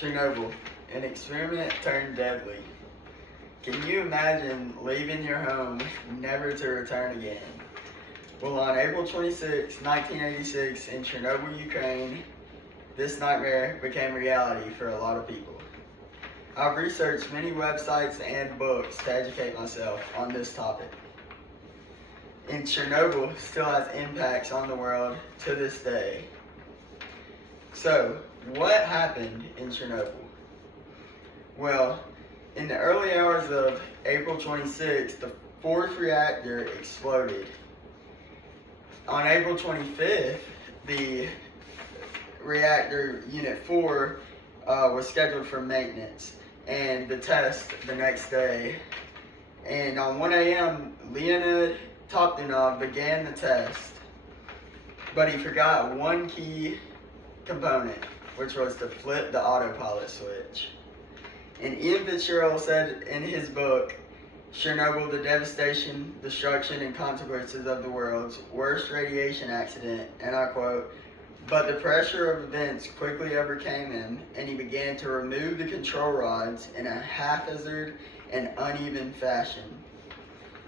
Chernobyl, an experiment turned deadly. Can you imagine leaving your home never to return again? Well, on April 26, 1986, in Chernobyl, Ukraine, this nightmare became reality for a lot of people. I've researched many websites and books to educate myself on this topic. And Chernobyl still has impacts on the world to this day. So, what happened in Chernobyl? Well, in the early hours of April 26th, the fourth reactor exploded. On April 25th, the reactor unit 4 was scheduled for maintenance and the test the next day. And on 1 a.m., Leonid Toptunov began the test, but he forgot one key component, which was to flip the autopilot switch. And Ian Fitzgerald said in his book, Chernobyl, the devastation, destruction, and consequences of the world's worst radiation accident, and I quote, "But the pressure of events quickly overcame him, and he began to remove the control rods in a haphazard and uneven fashion.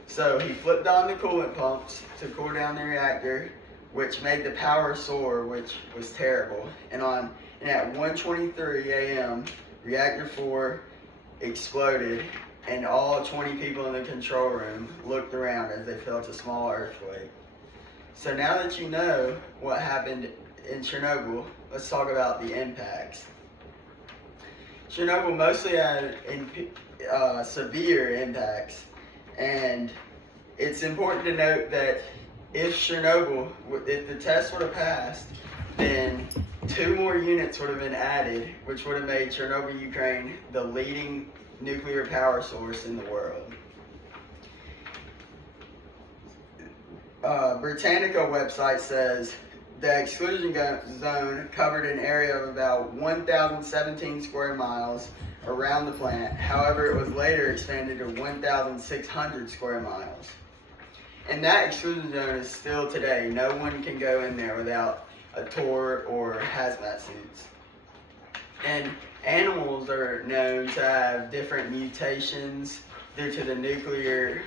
So he flipped on the coolant pumps to cool down the reactor, which made the power soar, which was terrible. And at 1:23 a.m., reactor 4 exploded, and all 20 people in the control room looked around as they felt a small earthquake. So now that you know what happened in Chernobyl, let's talk about the impacts. Chernobyl mostly had severe impacts, and it's important to note that if the test would have passed, then 2 more units would have been added, which would have made Chernobyl, Ukraine, the leading nuclear power source in the world. Britannica website says the exclusion zone covered an area of about 1,017 square miles around the plant. However, it was later expanded to 1,600 square miles. And that exclusion zone is still today. No one can go in there without a tour or hazmat suits. And animals are known to have different mutations due to the nuclear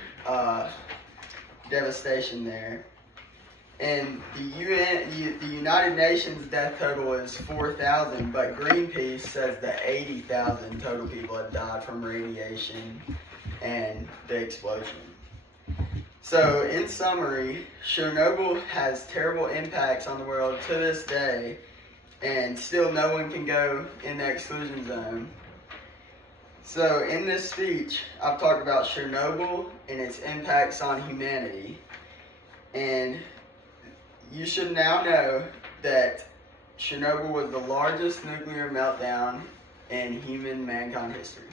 devastation there. And the United Nations death total is 4,000, but Greenpeace says that 80,000 total people have died from radiation and the explosion. So, in summary, Chernobyl has terrible impacts on the world to this day, and still no one can go in the exclusion zone. So, in this speech, I've talked about Chernobyl and its impacts on humanity, and you should now know that Chernobyl was the largest nuclear meltdown in human mankind history.